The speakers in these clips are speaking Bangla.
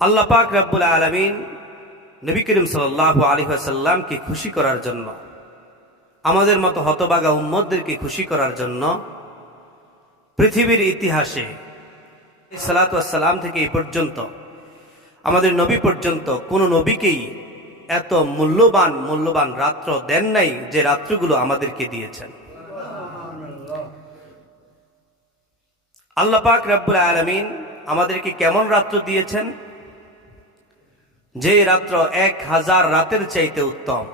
আল্লাহ পাক রব্বুল আলামিন নবী করিম সাল্লাল্লাহু আলাইহি ওয়াসাল্লামকে খুশি করার জন্য, আমাদের মতো হতভাগা উম্মতদেরকে খুশি করার জন্য পৃথিবীর ইতিহাসে সালাতু ওয়াস সালাম থেকে এই পর্যন্ত আমাদের নবী পর্যন্ত কোন নবীকেই এত মূল্যবান রাত্র দেন নাই যে রাত্রগুলো আমাদেরকে দিয়েছেন। আল্লাহ পাক রব্বুল আলামিন আমাদেরকে কেমন রাত্র দিয়েছেন, যে রাত্র 1000 রাতের চাইতে উত্তম।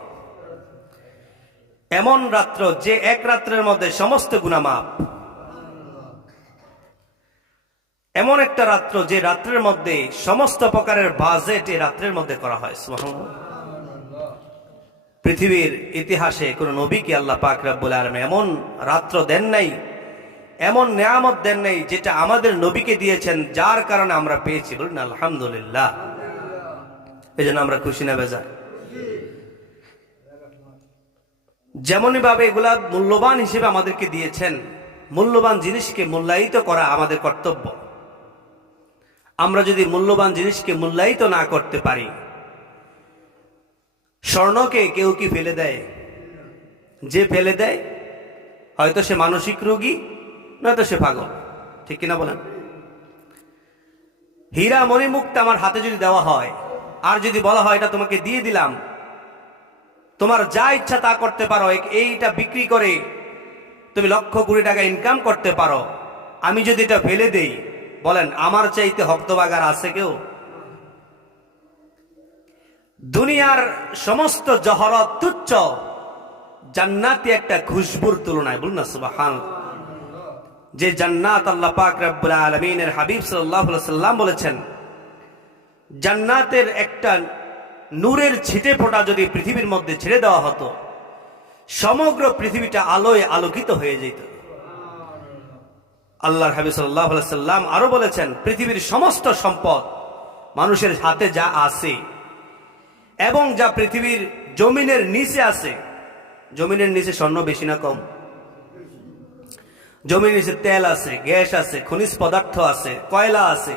এমন রাত্র যে এক রাত্রের মধ্যে সমস্ত গুনাহ মাফ। এমন একটা রাত্র যে রাত্রের মধ্যে সমস্ত প্রকারের বাজেট এই রাত্রের মধ্যে করা হয়। সুবহানাল্লাহ। পৃথিবীর ইতিহাসে কোন নবীকে আল্লাহ পাক রব্বুল আলামিন এমন রাত্র দেন নাই, এমন নিয়ামত দেন নাই যেটা আমাদের নবীকে দিয়েছেন, যার কারণে আমরা পেয়েছি। বলুন আলহামদুলিল্লাহ। এই জন্য আমরা খুশি না বেজার? যেমনই ভাবে এগুলা মূল্যবান হিসেবে আমাদেরকে দিয়েছেন, মূল্যবান জিনিসকে মূল্যায়িত করা আমাদের কর্তব্য। আমরা যদি মূল্যবান জিনিসকে মূল্যায়িত না করতে পারি, স্বর্ণকে কেউ কি ফেলে দেয়? যে ফেলে দেয় হয়তো সে মানসিক রোগী, নয়তো সে পাগল। ঠিক কিনা বলেন? হীরা মণিমুক্তা আমার হাতে যদি দেওয়া হয়, আর যদি বলা হয় এটা তোমাকে দিয়ে দিলাম, তোমার যা ইচ্ছা তা করতে পারো, এইটা বিক্রি করে তুমি লক্ষ কোটি টাকা ইনকাম করতে পারো, আমি যদি এটা ফেলে দেই, বলেন আমার চাইতে হতভাগা আছে কেউ? দুনিয়ার সমস্ত জহরত তুচ্ছ, জান্নাতি একটা খুশবুর তুলনায়। বলুন না সুবহানাল্লাহ। যে জান্নাত আল্লাহ পাক রব্বুল আলামিনের হাবিব সাল্লাল্লাহু আলাইহি সাল্লাম বলেছেন, জান্নাতের একটা নূরের ছিটে ফোঁটা যদি পৃথিবীর মধ্যে ছেড়ে দেওয়া হতো, সমগ্র পৃথিবীটা আলোয় আলোকিত হয়ে যেত। আল্লাহর হাবিব সাল্লাল্লাহু আলাইহি সাল্লাম আরো বলেছেন, পৃথিবীর সমস্ত সম্পদ মানুষের হাতে যা আছে এবং যা পৃথিবীর জমিনের নিচে আছে, জমিনের নিচে স্বর্ণ বেশি না কম? জমিনের নিচে তেল আছে, গ্যাস আছে, খনিজ পদার্থ আছে, কয়লা আছে,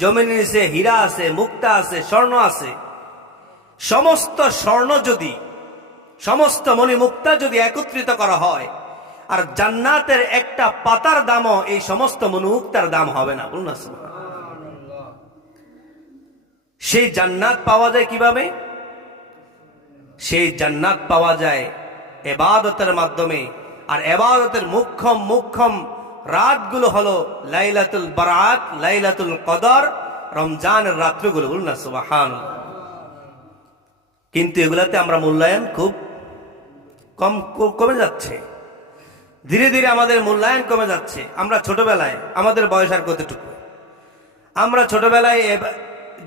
জমিনের নিচে হীরা আছে, মুক্তা আছে, স্বর্ণ আছে। সমস্ত স্বর্ণ যদি, সমস্ত মণিমুক্তা যদি একত্রিত করা হয়, আর জান্নাতের একটা পাতার দামও এই সমস্ত মণিমুক্তার দাম হবে না। বলুন না সুবহানাল্লাহ। সেই জান্নাত পাওয়া যায় কিভাবে? সেই জান্নাত পাওয়া যায় ইবাদতের মাধ্যমে। আর ইবাদতের মুখ্যম রাতগুলো হলো লাইলাতুল বারাত, লাইলাতুল কদর, রমজানের রাত্রিগুলো। বলুন না সুবহানাল্লাহ। কিন্তু এগুলাতে আমরা মূল্যায়ন খুব কমে যাচ্ছে। ধীরে ধীরে আমাদের মূল্যায়ন কমে যাচ্ছে। আমরা ছোটবেলায়, আমাদের বয়স আর কতটুকু, আমরা ছোটবেলায়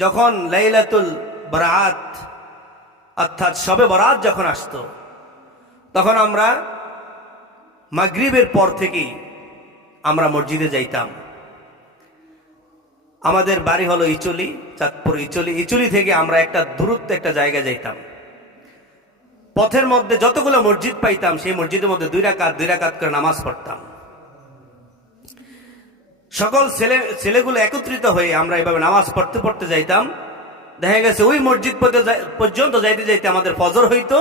যখন লাইলাতুল বারাত অর্থাৎ শবে বরাত যখন আসতো, তখন আমরা মাগরিবের পর থেকেই আমরা মসজিদে যাইতাম। আমাদের বাড়ি হলো ইচলি, চাঁদপুর ইচলি থেকে আমরা একটা দূরত্ব একটা জায়গায় যাইতাম। পথের মধ্যে যতগুলো মসজিদ পাইতাম, সেই মসজিদের মধ্যে 2 রাকাত করে নামাজ পড়তাম। সকল ছেলেগুলো একত্রিত হয়ে আমরা এইভাবে নামাজ পড়তে যাইতাম। দেখা গেছে ওই মসজিদ পর্যন্ত যাইতে যাইতে আমাদের ফজর হইতো,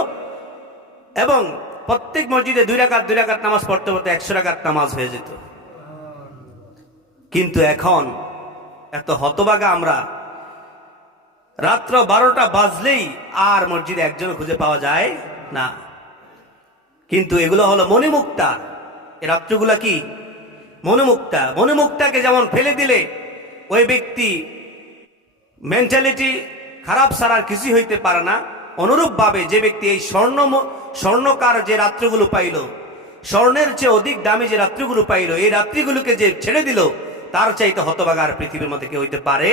এবং প্রত্যেক মসজিদে 2 রাকাত নামাজ পড়তে 100 রাকাত নামাজ হয়ে যেত। কিন্তু এখন এত হতভাগা আমরা, রাত্র 12টা বাজলেই আর মসজিদে একজন খুঁজে পাওয়া যায় না। কিন্তু এগুলো হলো মণিমুক্তা। এই রাত্রগুলা কি? মণিমুক্তা। মণিমুক্তাকে যেমন ফেলে দিলে ওই ব্যক্তি মেন্টালিটি খারাপ ছাড়ার কিছু হইতে পারে না, অনুরূপ ভাবে যে ব্যক্তি এই স্বর্ণকার যে রাত্রিগুলো পাইল, স্বর্ণের চেয়ে অধিক দামি যে রাত্রিগুলো পাইল, এই রাত্রিগুলোকে যে ছেড়ে দিল, তার চাইতে হতভাগার পৃথিবীর মধ্যে কেউ হইতে পারে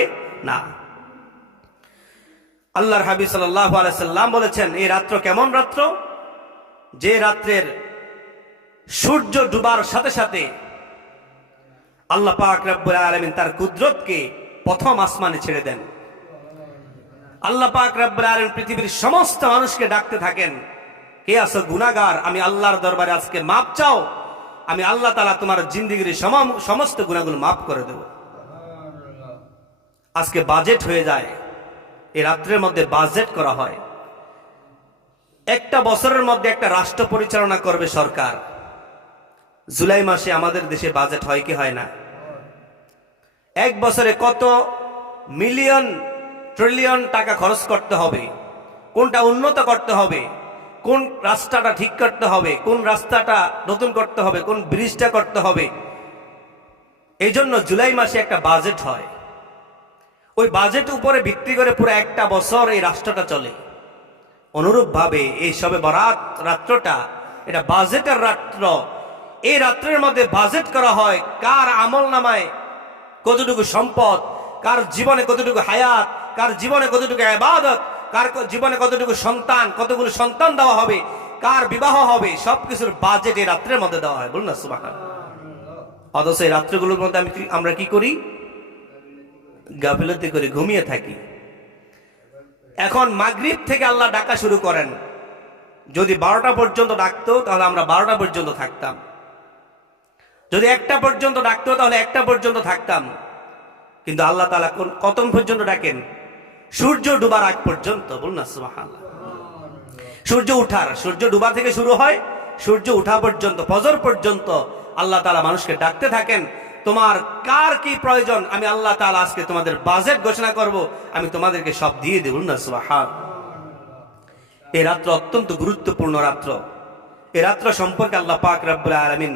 না। আল্লাহর হাবিব সাল্লাল্লাহু আলাইহি সাল্লাম বলেছেন, এই রাত্র কেমন রাত্র, যে রাত্রের সূর্য ডুবার সাথে সাথে আল্লাহ পাক রব্বুল আলামিন তার কুদরতকে প্রথম আসমানে ছেড়ে দেন। আল্লাহ পাক রব্বুল আলামিন পৃথিবীর সমস্ত মানুষকে ডাকতে থাকেন, কে আছো গুনাহগার, আমি আল্লাহর দরবারে আজকে মাপ চাও, আমি আল্লাহ তাআলা তোমার জিন্দেগীর সমস্ত গুনাহগুলো মাফ করে দেব। আজকে বাজেট হয়ে যায় এই রাত্রের মধ্যে বাজেট করা হয়। একটা বছরের মধ্যে একটা রাষ্ট্র পরিচালনা করবে সরকার। জুলাই মাসে আমাদের দেশে বাজেট হয় কি হয় না? এক বছরে কত মিলিয়ন ট্রিলিয়ন টাকা খরচ করতে হবে, কোনটা উন্নত করতে হবে, কোন রাস্তাটা ঠিক করতে হবে, কোন রাস্তাটা নতুন করতে হবে, কোন ব্রিজটা করতে হবে। এই জন্য জুলাই মাসে একটা বাজেট হয়। ওই বাজেট উপরে ভিত্তি করে পুরো একটা বছর এই রাষ্ট্রটা চলে। অনুরূপভাবে এই সবে বরাত রাত্রটা এটা বাজেটের রাত্র। এই রাত্রের মধ্যে বাজেট করা হয় কার আমল নামায় কতটুকু সম্পদ, কার জীবনে কতটুকু হায়াত, কার জীবনে কতটুকু ইবাদত, কার জীবনে কতটুকু সন্তান, কতগুলো সন্তান দেওয়া হবে, কার বিবাহ হবে, সবকিছুর বাজেট এই রাত্রের মধ্যে দেওয়া হয়। বলুন না সুবহানাল্লাহ। অথচ এই রাত্রগুলোর মধ্যে আমরা কি করি? গাফিলতি করে ঘুমিয়ে থাকি। এখন মাগরিব থেকে আল্লাহ ডাকা শুরু করেন। যদি 12টা পর্যন্ত ডাকতো তাহলে আমরা 12টা পর্যন্ত থাকতাম। যদি 1টা পর্যন্ত ডাকতো তাহলে 1টা পর্যন্ত থাকতাম। কিন্তু আল্লাহ তাআলা কত পর্যন্ত ডাকেন? সূর্য ডুবার আগ পর্যন্ত। বলুন না সুবহানাল্লাহ। সূর্য ডুবা থেকে শুরু হয়, সূর্য উঠা পর্যন্ত, ফজর পর্যন্ত আল্লাহ তাআলা মানুষকে ডাকতে থাকেন। তোমার কার কি প্রয়োজন, আমি আল্লাহ তাআলা আজকে তোমাদের বাজেট ঘোষণা করব, আমি তোমাদেরকে সব দিয়ে দেব। বলুন না সুবহানাল্লাহ। এই রাত্র অত্যন্ত গুরুত্বপূর্ণ রাত্র। এই রাত্র সম্পর্কে আল্লাহ পাক রব্বুল আলামিন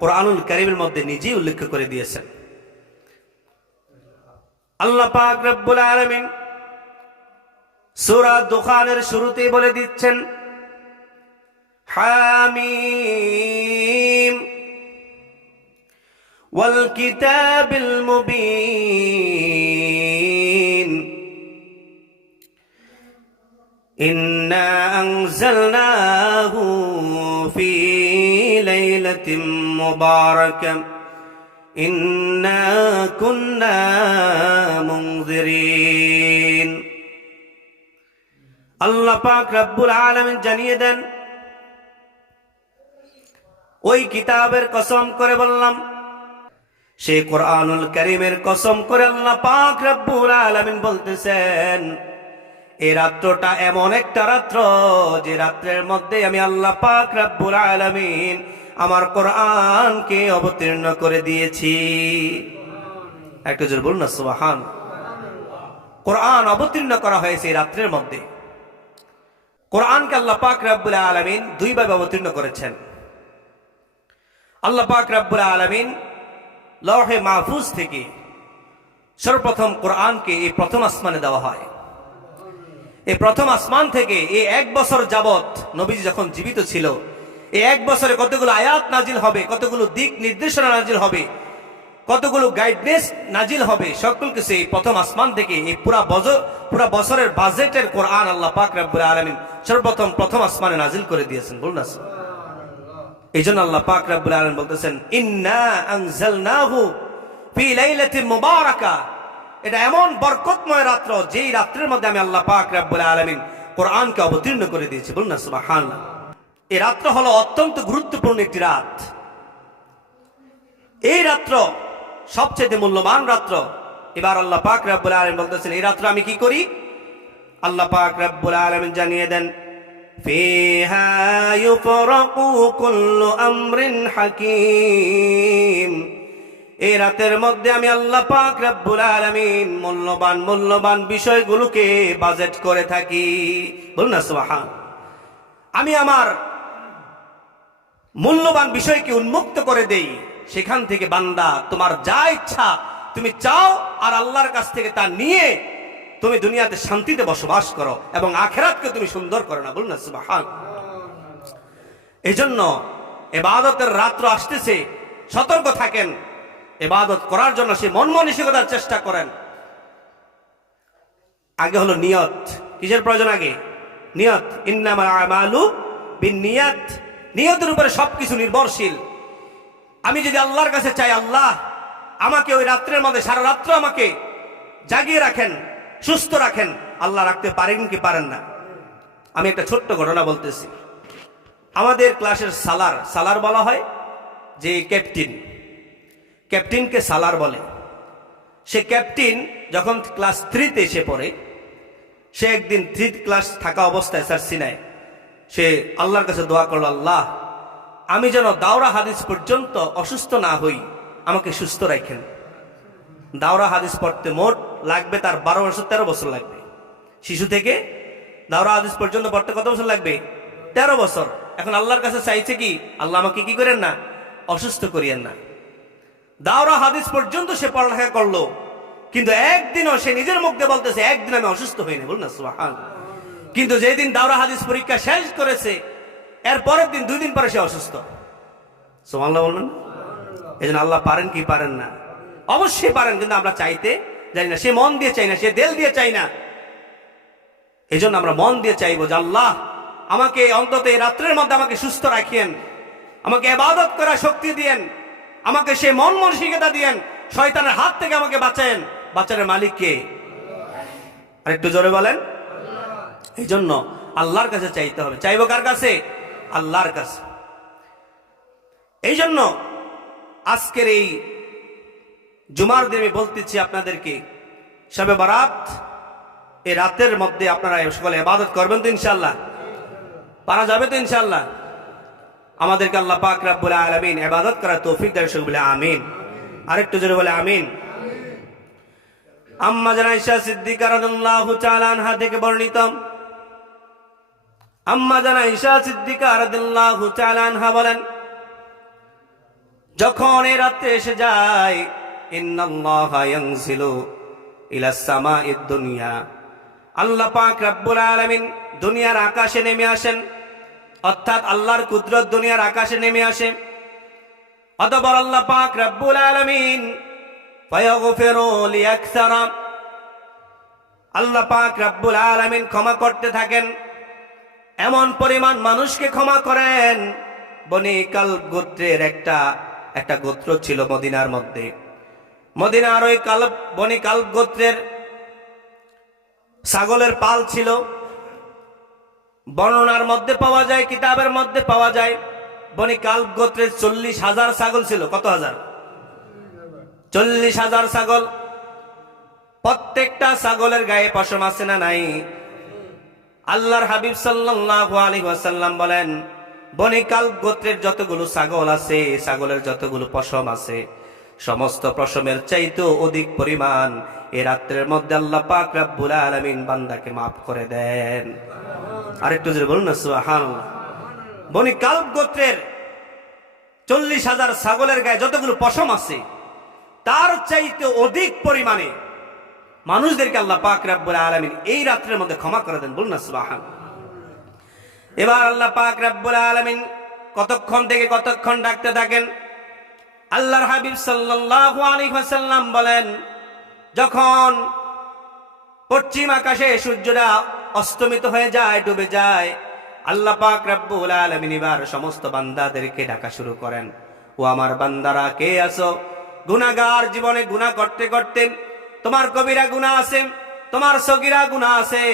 কোরআনুল কারীমের মধ্যে নিজেই উল্লেখ করে দিয়েছেন। আল্লাহ পাক রব্বুল আলামিন সূরা দুখানের শুরুতেই বলে দিচ্ছেন, হামিম ওয়াল কিতাবিল মুবিন ইন্না আনজালনাহু ফি লাইলাতিন মুবারাকাহ ইন্না কুন্না মুনজিরিন। আল্লাহ পাক রব্বুল আলামিন জানিয়ে দেন, ওই কিতাবের কসম করে বললাম, সেই কোরআনুল কারীমের কসম করে আল্লাহ পাক রব্বুল আলামিন বলতেছেন, এই রাত্রটা এমন একটা রাত্র যে রাত্রের মধ্যে আমি আল্লাহ পাক রব্বুল আলামিন আমার কোরআনকে অবতীর্ণ করে দিয়েছি। একটু জোরে বলুন না সুবহানাল্লাহ। কোরআন অবতীর্ণ করা হয়েছে এই রাত্রের মধ্যে। কোরআনকে আল্লাহ পাক রব্বুল আলামিন দুইভাবে অবতীর্ণ করেছেন। আল্লাহ পাক রব্বুল আলামিন লৌহে মাহফুজ থেকে সর্বপ্রথম কোরআনকে এই প্রথম আসমানে দেওয়া হয়। এই প্রথম আসমান থেকে এই 1 বছর যাবত নবীজি যখন জীবিত ছিল, এই 1 বছরে কতগুলো আয়াত নাজিল হবে, কতগুলো দিক নির্দেশনা নাজিল হবে, কতগুলো গাইডনেস নাজিল হবে, সকল কিছু এই প্রথম আসমান থেকে এই পুরা বছরের বাজেটের কোরআন আল্লাহ পাক রব্বুল আলামিন সর্বপ্রথম প্রথম আসমানে নাজিল করে দিয়েছেন। বলুন না। এই জন্য আল্লাহ পাক রব্বুল আলামিন বলতেছেন, ইন্না আনজালনাহু ফি লাইলাতিন মুবারাকাহ। এটা এমন বরকতময় রাত্র, যেই রাত্রের মধ্যে আমি আল্লাহ পাক রব্বুল আলামিন কোরআনকে অবতীর্ণ করে দিয়েছি। বলুন না সুবহানাল্লাহ। এই রাত্র হলো অত্যন্ত গুরুত্বপূর্ণ একটি রাত। এই রাত্র সবচেয়ে মূল্যবান রাত্র। এবার আল্লাহ পাক রব্বুল আলামিন বলতেছেন, এই রাত্র আমি কি করি? আল্লাহ পাক রব্বুল আলামিন জানিয়ে দেন, ফিহা ইউফরাকু কুল্লু আমরিন হাকীম। এই রাতের মধ্যে আমি আল্লাহ পাক রব্বুল আলামিন মূল্যবান বিষয়গুলোকে বাজেট করে থাকি। বলুন না সুবহান। আমি আমার মূল্যবান বিষয়কে উন্মুক্ত করে দেই। সেখান থেকে বান্দা তোমার যা ইচ্ছা তুমি চাও, আর আল্লাহর কাছ থেকে তা নিয়ে তুমি দুনিয়াতে শান্তিতে বসবাস করো এবং আখিরাতকে তুমি সুন্দর করো না। বলুন না সুবহান। এই জন্য ইবাদতের রাত্র আসতেছে, সতর্ক থাকেন। ইবাদত করার জন্য সে মন মানসিকতার চেষ্টা করেন। আগে হলো নিয়ত। কিসের প্রয়োজন? আগে নিয়ত। ইন্নামাল আমালু বিন্নিয়াত। নিয়তের উপরে সবকিছু নির্ভরশীল। আমি যদি আল্লাহর কাছে চাই, আল্লাহ আমাকে ওই রাত্রের মধ্যে সারা রাত্র আমাকে জাগিয়ে রাখেন, সুস্থ রাখেন, আল্লাহ রাখতে পারেন কি পারেন না? আমি একটা ছোট্ট ঘটনা বলতেছি। আমাদের ক্লাসের সালার বলা হয়, যে ক্যাপ্টেনকে সালার বলে। সে ক্যাপ্টেন যখন ক্লাস 3-তে এসে পড়ে, সে একদিন 3 ক্লাস থাকা অবস্থায় স্যার সিনায় সে আল্লাহর কাছে দোয়া করলো, আল্লাহ আমি যেন দাওরা হাদিস পর্যন্ত অসুস্থ না হই, আমাকে সুস্থ রাখেন। দাওরা হাদিস পড়তে মোট লাগবে তার 12 বছর 13 বছর লাগবে। শিশু থেকে দাওরা হাদিস পর্যন্ত পড়তে কত বছর লাগবে? 13 বছর। এখন আল্লাহর কাছে চাইছে কি, আল্লাহ আমাকে কি করেন না, অসুস্থ করিয়েন না। দাওরা হাদিস পর্যন্ত সে পড়ালেখা করলো, কিন্তু একদিনও সে নিজের মুখ দিয়ে বলতেছে একদিন আমি অসুস্থ হইনি, বলুন না সুবহানাল্লাহ। কিন্তু যেদিন দাওরা হাদিস পরীক্ষা শেষ করেছে এর পরের দিন 2 দিন পরে সে অসুস্থ। সুবহানাল্লাহ বলবেন। এই জন্য আল্লাহ পারেন কি পারেন না? অবশ্যই পারেন, কিন্তু আমরা চাইতে জানি না। সে মন দিয়ে চাই না, সে দিল দিয়ে চাই না। এই জন্য আমরা মন দিয়ে চাইবো যে আল্লাহ আমাকে অন্তত এই রাত্রের মধ্যে আমাকে সুস্থ রাখিয়েন, আমাকে ইবাদত করার শক্তি দিয়েন, আমাকে সে মন মানসিকতা দিয়েন, শয়তানের হাত থেকে আমাকে বাঁচায়েন। বাঁচানোর মালিক কে? আরেকটু জোরে বলেন। এই জন্য আল্লাহর কাছে চাইতে হবে। চাইবো কার কাছে? আল্লাহর কাছে। এই জন্য আজকের এই জুমার দিন আমি বলতেছি আপনাদেরকে, শবে বারাত এই রাতের মধ্যে আপনারা সকলে ইবাদত করবেন তো ইনশাআল্লাহ? পারা যাবে তো ইনশাআল্লাহ? আমাদেরকে আল্লাহ পাক রব্বুল আলামিন ইবাদত করার তৌফিক দান করুন, বলে আমিন। আরেকটু জোরে বলে আমিন। আম্মা জান আয়েশা সিদ্দিকা রাদিয়াল্লাহু তাআলা আনহা থেকে বর্ণিত, আম্মা জান আয়েশা সিদ্দিকা রাদিয়াল্লাহু তাআলা আনহা বলেন, যখন এই রাতে এসে যায়, ইন্নাল্লাহা ইয়ানজিলু ইলাস সামাঈদ দুনিয়া, আল্লাহ পাক রব্বুল আলামিন দুনিয়ার আকাশে নেমে আসেন, অর্থাৎ আল্লাহর কুদরত দুনিয়ার আকাশে নেমে আসে। অতঃপর আল্লাহ পাক রব্বুল আলামিন ফায়াগফিরু লিয়াকসারা, আল্লাহ পাক রব্বুল আলামিন ক্ষমা করতে থাকেন। এমন পরিমাণ মানুষকে ক্ষমা করেন। বনি কালব গোত্রের একটা গোত্র ছিল মদিনার মধ্যে। মদিনার ওই বনি কালব গোত্রের ছাগলের পাল ছিল। বর্ণনার মধ্যে পাওয়া যায়, কিতাবের মধ্যে পাওয়া যায়, বনি কালব গোত্রের 40,000 ছাগল ছিল। কত হাজার? 40,000 ছাগল। প্রত্যেকটা ছাগলের গায়ে পশম আছে না নাই? আল্লাহর হাবিব সাল্লাল্লাহু আলাইহি ওয়াসাল্লাম বলেন, বনি কালব গোত্রের যতগুলো ছাগল আছে, ছাগলের যতগুলো পশম আছে, সমস্ত পশমের চাইতেও অধিক পরিমাণ এই রাত্রের মধ্যে আল্লাহ পাক রব্বুল আলামিন বান্দাকে মাফ করে দেন। আরেকটু জোরে বলুন না সুবহানাল্লাহ। বনি কালব গোত্রের 40,000 ছাগলের গায়ে যতগুলো পশম আছে, তার চাইতে অধিক পরিমাণে মানুষদেরকে আল্লাহ পাক রব্বুল আলামিন এই রাত্রের মধ্যে ক্ষমা করে দেন। বলুন না সুবহানাল্লাহ। এবার আল্লাহ পাক রব্বুল আলামিন কতক্ষণ থেকে কতক্ষণ ডাকতে থাকেন? আল্লাহর হাবিব সাল্লাল্লাহু আলাইহি ওয়াসাল্লাম বলেন, যখন পশ্চিম আকাশে সূর্যটা অস্তমিত হয়ে যায়, ডুবে যায়, আল্লাহ পাক রব্বুল আলামিন এবার সমস্ত বান্দাদেরকে ডাকা শুরু করেন। ও আমার বান্দারা, কে আছো? গুনাহগার, জীবনে গুনাহ করতে করতে তোমার কবিরা গুনাহ আছে, তোমার সগীরা গুনাহ আছে।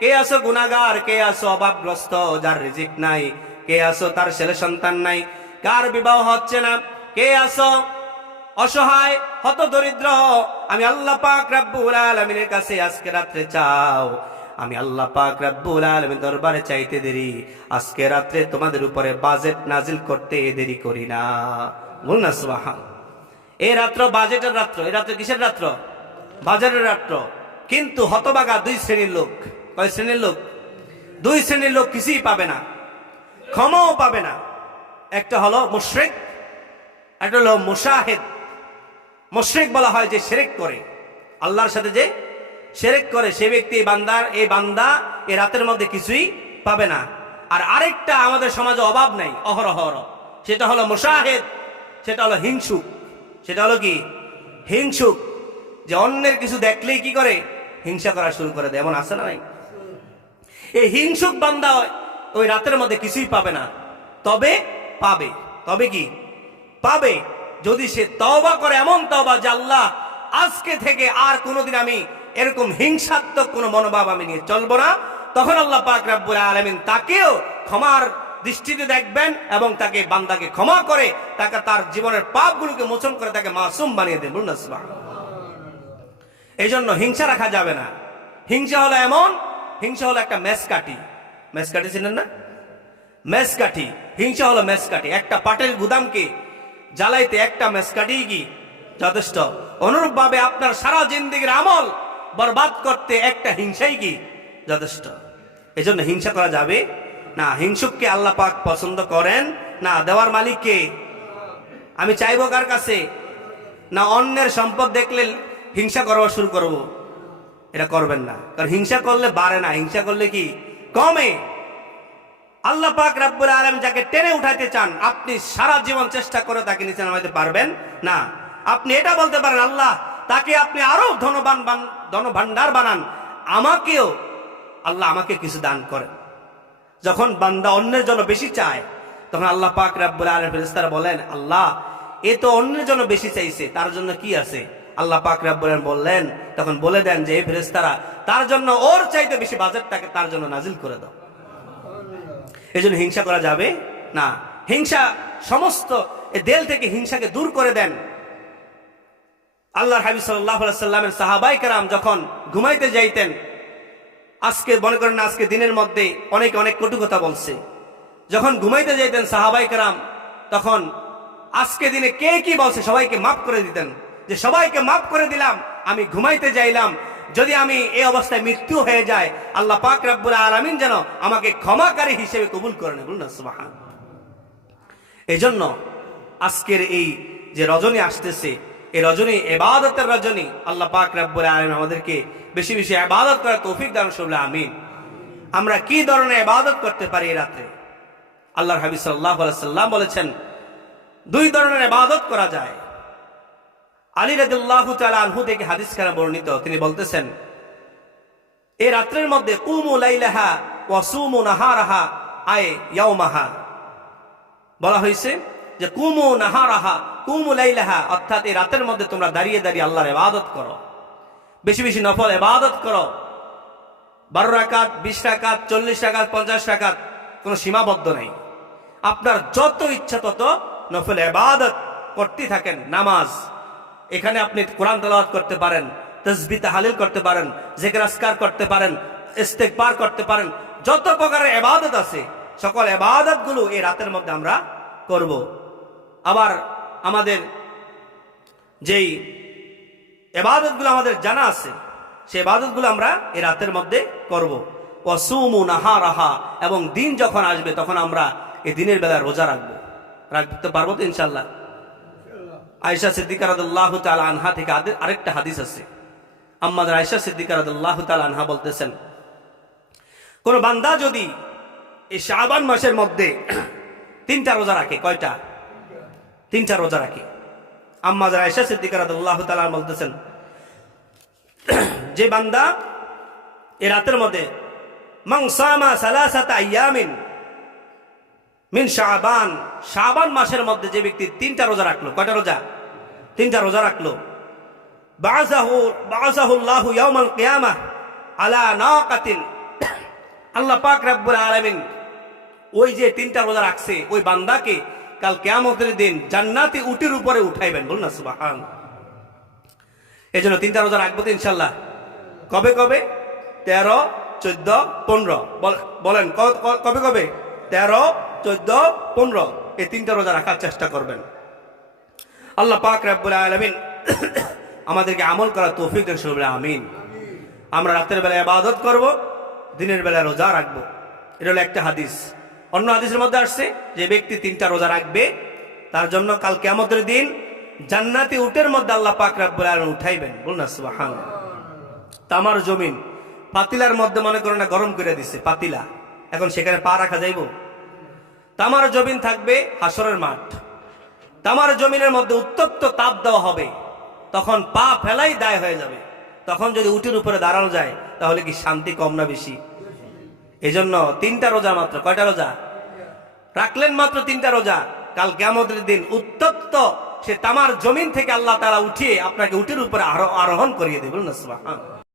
কে আছো গুনাহগার? কে আছো অভাবগ্রস্ত, যার রিজিক নাই? কে আছো তার ছেলে সন্তান নাই, কার বিবাহ হচ্ছে না? কে আছো অসহায়, হতদরিদ্র? আমি আল্লাহ পাক রব্বুল আলামিনের কাছে আজকে রাত্রে চাও। আমি আল্লাহ পাক রব্বুল আলামিন দরবারে চাইতে দেরি, আজকে রাত্রে তোমাদের উপরে বাজেট নাজিল করতে দেরি করি না। বলুন না সুবহানাল্লাহ। এই রাত্র বাজেটের রাত্র। এই রাত্র কিসের রাত্র? বাজেটের রাত্র। কিন্তু হতভাগা 2 শ্রেণীর লোক। কয় শ্রেণীর লোক? 2 শ্রেণীর লোক কিছুই পাবে না, ক্ষমাও পাবে না। একটা হলো মুশরিক, একটা হলো মুশাহিদ। মুশরিক বলা হয় যে শিরক করে, আল্লাহর সাথে যে শিরক করে, সে ব্যক্তি এই বান্দা এই রাতের মধ্যে কিছুই পাবে না। আর আরেকটা আমাদের সমাজে অভাব নাই অহরহ, সেটা হলো মুশাহিদ, সেটা হলো হিংসুক। সেটা হলো কি? হিংসুক, যে অন্যের কিছু দেখলেই কি করে? হিংসা করা শুরু করে দেয়। এমন আছে না নাই? এই হিংসুক বান্দা ওই রাতের মধ্যে কিছুই পাবে না। তবে পাবে, তবে কি পাবে? যদি সে তওবা করে, এমন তওবা যে আল্লাহ আজকে থেকে আর কোনোদিন আমি এরকম হিংসাত্মক কোনো মনোভাব আমি নিয়ে চলবো না, তখন আল্লাহ পাক রব্বুল আলামিন তাকেও ক্ষমার দৃষ্টিতে দেখবেন এবং তাকে বান্দাকে ক্ষমা করে তাকে তার জীবনের পাপগুলোকে মোচন করে তাকে মাসুম বানিয়ে দেন। বলুন না সুবহানাল্লাহ। এই জন্য হিংসা রাখা যাবে না। হিংসা হলো এমন হিংসা হলো একটা মেসকাঠি। মেসকাঠি চিনেন না? মেসকাঠি, হিংসা হলো মেসকাঠি। একটা পাটের গুদামকে জ্বালাইতে একটা মেসকাঠি কি যথেষ্ট। অনুরূপ ভাবে আপনার সারা জিন্দেগির আমল বরবাদ করতে একটা হিংসাই কি যথেষ্ট। এজন্য হিংসা করা যাবে না। হিংসুককে আল্লাহ পাক পছন্দ করেন না। দেওয়ার মালিককে। আমি চাইবো কার কাছে? না অন্যের সম্পদ দেখলে হিংসা করা শুরু করব। এটা করবেন না, কারণ হিংসা করলে বাড়ে না, হিংসা করলে কি কমে। আল্লাহ পাক রব্বুল আলামিন যাকে টেনে উঠাইতে চান, আপনি সারা জীবন চেষ্টা করে তাকে নিচে নামাইতে পারবেন না। আপনি এটা বলতে পারেন, আল্লাহ তাকে আপনি আরো ধনভাণ্ডার বানান, আমাকেও আল্লাহ আমাকে কিছু দান করেন। যখন বান্দা অন্যের জন্য বেশি চায়, তখন আল্লাহ পাক রব্বুল আলামিন ফেরেশতারা বলেন, আল্লাহ এ তো অন্যের জন্য বেশি চাইছে, তার জন্য কি আছে? আল্লাহ পাক রব্বুল আলামিন বললেন, তখন বলে দেন যে এই ফেরেশতারা, তার জন্য ওর চাইতে বেশি বাজেটটাকে তার জন্য নাজিল করে দাও। এই জন্য হিংসা করা যাবে না। হিংসা সমস্ত দিল থেকে হিংসাকে দূর করে দেন। আল্লাহর হাবিব সাল্লাল্লাহু আলাইহি সাল্লামের সাহাবায়ে কেরাম যখন ঘুমাইতে যাইতেন, আজকে মনে করেন না, আজকে দিনের মধ্যে অনেকে অনেক কটু কথা বলছে, যখন ঘুমাইতে যাইতেন সাহাবায়ে কেরাম, তখন আজকে দিনে কে কি বলছে সবাইকে মাফ করে দিতেন, যে সবাইকে মাফ করে দিলাম, আমি ঘুমাইতে যাইলাম, যদি আমি এই অবস্থায় মৃত্যু হয়ে যায়, আল্লাহ পাক রব্বুল আলামিন যেন আমাকে ক্ষমাকারী হিসেবে কবুল করেন। বলুন না সুবহান। এই জন্য আজকের এই যে রজনী আসতেছে, এই রজনী ইবাদতের রজনী। আল্লাহ পাক রব্বুল আলামিন আমাদেরকে বেশি বেশি ইবাদত করার তৌফিক দান করুন, আমিন। আমরা কি ধরনের ইবাদত করতে পারি এই রাতে? আল্লাহর হাবিব সাল্লাল্লাহু আলাইহি সাল্লাম বলেছেন, দুই ধরনের ইবাদত করা যায়। আলী রাদিয়াল্লাহু তাআলা আনহু থেকে হাদিস খানা বর্ণিত, তিনি বলতেছেন, এই রাত্রের মধ্যে কুমু লাইলাহা ওয়া সুমু নাহারাহা আয় ইয়াউমাহা। বলা হয়েছে যে কুমু নাহারাহা, কুমু লাইলাহা, অর্থাৎ এই রাতের মধ্যে তোমরা দাঁড়িয়ে দাঁড়িয়ে আল্লাহর ইবাদত করো, বেশি বেশি নফল ইবাদত করো। 12 রাকাত, 20 রাকাত, 40 রাকাত, 50 রাকাত, কোনো সীমাবদ্ধ নেই। আপনার যত ইচ্ছা তত নফল ইবাদত করতে থাকেন। নামাজ, এখানে আপনি কোরআন তেলাওয়াত করতে পারেন, তাসবিহ তাহলিল করতে পারেন, জিকির আজকার করতে পারেন, ইস্তেগফার করতে পারেন। যত প্রকারের ইবাদত আছে, সকল ইবাদত গুলো এই রাতের মধ্যে আমরা করব। আবার আমাদের যেই ইবাদত গুলো আমাদের জানা আছে, সেই ইবাদত গুলো আমরা এই রাতের মধ্যে করব। ওয়াসুমু নাহারাহা, এবং দিন যখন আসবে তখন আমরা এই দিনের বেলা রোজা রাখতে পারবো তো ইনশাআল্লাহ। আয়েশা সিদ্দিকা রাদিয়াল্লাহু তাআলা আনহা থেকে আরেকটা হাদিস আছে। আম্মাদের আয়েশা সিদ্দিকা রাদিয়াল্লাহু তাআলা আনহা বলতেছেন, কোন বান্দা যদি এই শাবান মাসের মধ্যে 3টা রোজা রাখে, কয়টা? 3টা রোজা রাখে। আম্মাদের আয়েশা সিদ্দিকা রাদিয়াল্লাহু তাআলা বলতেছেন, যে বান্দা এই রাতের মধ্যে মান সামা সালাসাতা আইয়ামিন মিন শাবান, শাবান মাসের মধ্যে যে ব্যক্তি 3টা রোজা রাখলো, কয়টা রোজা? 3টা রোজা রাখলো, বাআসাহুল্লাহু ইয়াউমাল কিয়ামাহ আলা নাকাতিন, আল্লাহ পাক রব্বুল আলামিন ওই যে 3টা রোজা রাখছে ওই বান্দাকে কাল কিয়ামতের দিন জান্নাতি উটের উপরে উঠাইবেন। বলুন না সুবহান। এজন্য 3টা রোজা রাখবো তো ইনশাআল্লাহ। কবে কবে? 13, 14, 15। বলেন কবে কবে? 13, 14, 15 এই 3টা রোজা রাখার চেষ্টা করবেন। আল্লাহ পাক রব্বুল আলামিন আমাদেরকে আমল করার তৌফিক দান করুন, আমিন। আমরা রাতের বেলা ইবাদত করব, দিনের বেলা রোজা রাখবো। এটা হলো একটা হাদিস। অন্য হাদিসের মধ্যে আসছে যে ব্যক্তি 3টা রোজা রাখবে তার জন্য কাল কিয়ামতের দিন জান্নাতি উটের মধ্যে আল্লাহ পাক রব্বুল আলামিন উঠাইবেন। বলুন না সুবহান। তামার জমিন পাতিলার মধ্যে মনে করেন না গরম করে দিছে পাতিলা, এখন সেখানে পা রাখা যাইব? তামার জমিন থাকবে হাসরের মাঠ, তামার জমিনের মধ্যে উত্তপ্ত তাপ দেওয়া হবে, তখন পা ফেলাই দায় হয়ে যাবে। তখন যদি উটের উপরে দাঁড়ানো যায় তাহলে কি শান্তি কম না বেশি? এই জন্য 3টা রোজা মাত্র, কয়টা রোজা রাখলেন? মাত্র 3টা রোজা। কাল কিয়ামতের দিন উত্তপ্ত সে তামার জমিন থেকে আল্লাহ তাআলা উঠিয়ে আপনাকে উটের উপরে আরোহণ করিয়ে দেবেন না সুবহান।